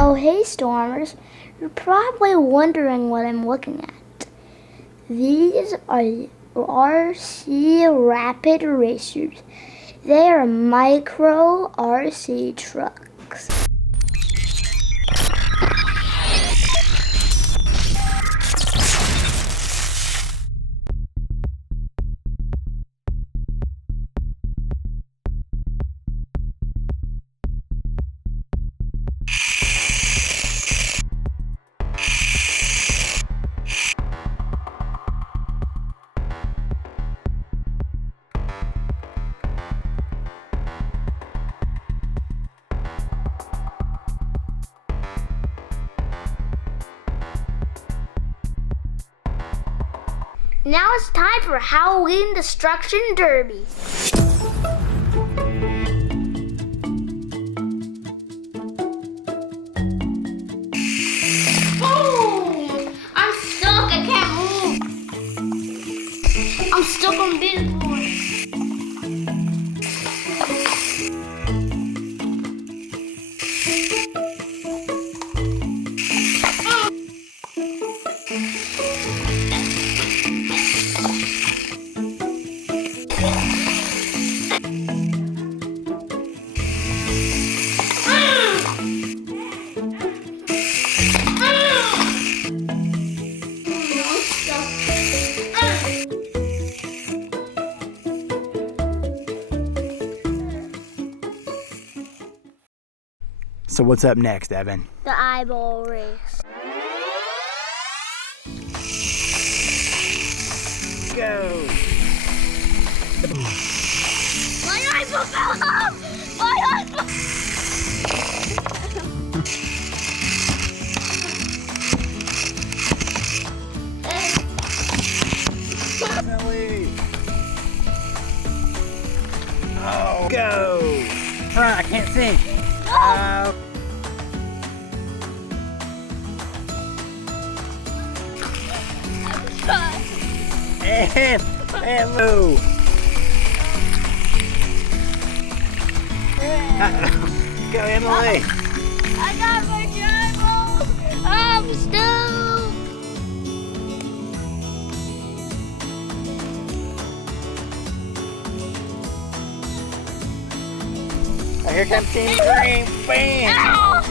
Oh, hey, Stormers. You're probably wondering what I'm looking at. These are RC Rapid Racers. They are micro RC trucks. Now it's time for Halloween Destruction Derby. Boom! I'm stuck, I can't move. I'm stuck on this board. So what's up next, Evan? The eyeball race. Go! My eyeball fell off! My eyeball! Oh, go! Front, I can't see. Oh. And move. Go, Emily. I got my eyeballs! I'm stuck! Oh, here comes Team Green. Bam! Ow!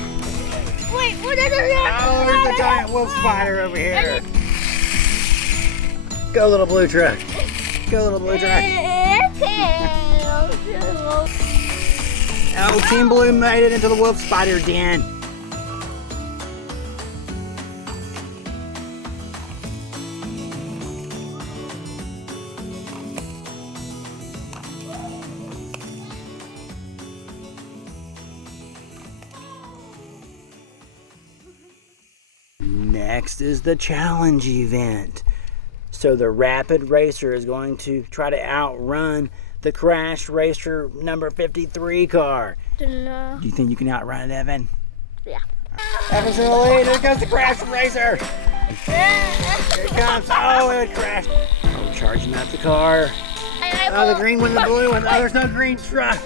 Wait, what is it? Oh, there's a giant wolf spider over here. Go, little blue truck. Go, little blue truck. Oh, Team Blue made it into the wolf spider den. Next is the challenge event. So the Rapid Racer is going to try to outrun the Crash Racer number 53 car. No. Do you think you can outrun it, Evan? Yeah. Evan's in the lead. Here comes the Crash Racer. Here it comes. Oh, it crashed. Oh, charging up the car. Oh, the green one, the blue one. Oh, there's no green truck.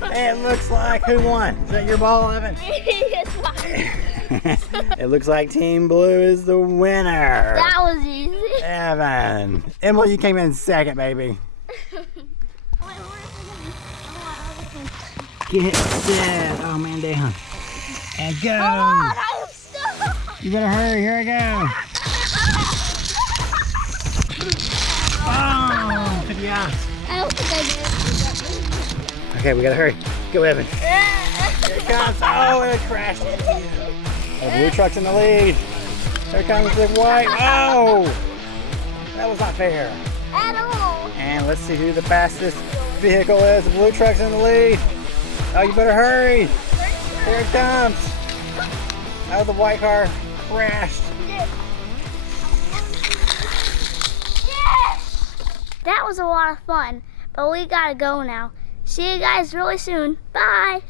And it looks like, who won? Is that your ball, Evan? It looks like Team Blue is the winner. That was easy. Evan. Emily, you came in second, baby. Get set. Oh, man, down. And go. Hold on, I am stuck. You better hurry. Here I go. Oh, yeah. I don't think I did. Okay, we gotta hurry. Go, Evan. Here it comes. Oh, it crashed into you. The blue truck's in the lead. Here comes the white. Oh! That was not fair. At all. And let's see who the fastest vehicle is. The blue truck's in the lead. Oh, you better hurry. Here it comes. Oh, the white car crashed. That was a lot of fun, but we gotta go now. See you guys really soon. Bye.